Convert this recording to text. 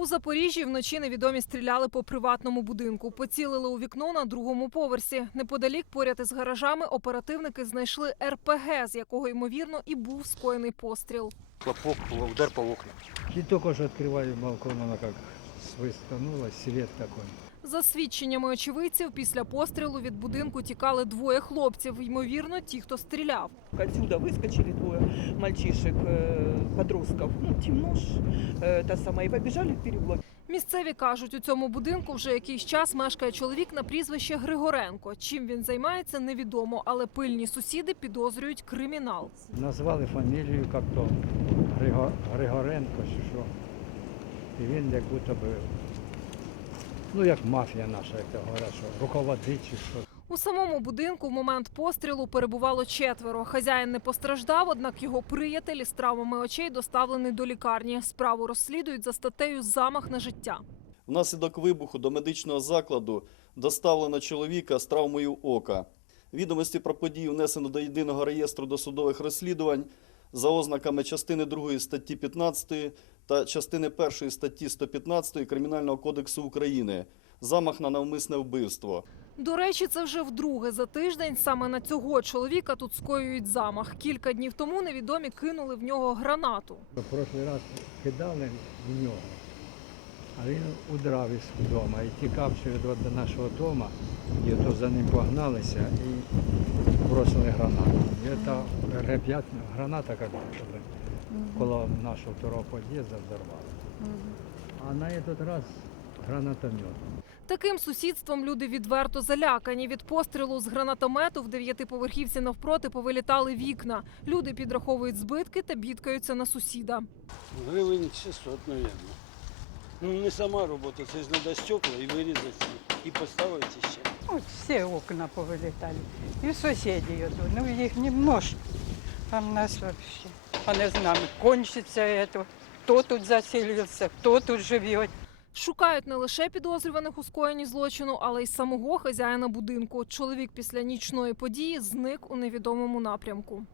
У Запоріжжі вночі невідомі стріляли по приватному будинку. Поцілили у вікно на другому поверсі. Неподалік, поряд із гаражами, оперативники знайшли РПГ, з якого ймовірно і був скоєний постріл. Хлопок, удар по окнам. І тільки що відкриваю балкон, вона як свистанула, світ такой. За свідченнями очевидців, після пострілу від будинку тікали двоє хлопців. Ймовірно, ті, хто стріляв. Отсюда выскочили двое мальчишек, э, подростков, ну, темно ж, э, та самое, и побежали в переулок. Місцеві кажуть, у цьому будинку вже якийсь час мешкає чоловік на прізвище Григоренко. Чим він займається, невідомо, але пильні сусіди підозрюють кримінал. Назвали фамілію як-то Григо, Григоренко чи що. І він як будто би, ну як мафія наша, як говорять, що руководить чи що. У самому будинку в момент пострілу перебувало четверо. Хазяїн не постраждав, однак його приятель із травмами очей доставлений до лікарні. Справу розслідують за статтею Замах на життя. Внаслідок вибуху до медичного закладу доставлено чоловіка з травмою ока. Відомості про події внесено до єдиного реєстру досудових розслідувань за ознаками частини 2 статті 15 та частини 1 статті 115 Кримінального кодексу України. Замах на навмисне вбивство. До речі, це вже вдруге за тиждень. Саме на цього чоловіка тут скоюють замах. Кілька днів тому невідомі кинули в нього гранату. В прошлий раз кидали в нього, а він удрав із дому і тікавши від до нашого дому, і то за ним погналися і бросили гранату. І це Р-5, граната як би, коло нашого второго під'їзду взорвала. А на этот раз гранатомет. Таким сусідством люди відверто залякані. Від пострілу з гранатомету в дев'ятиповерхівці навпроти повилітали вікна. Люди підраховують збитки та бідкаються на сусіда. Гривень 600, мабуть. Ну, не сама робота, це ж треба стекла і вирізати, і поставити ще. От всі окна повилітали. І сусіди тут. Ну їх немножко. А в нас взагалі. А не знаємо, кончиться це, Хто тут заселився, хто тут живе. Шукають не лише підозрюваних у скоєнні злочину, але й самого хазяїна будинку. Чоловік після нічної події зник у невідомому напрямку.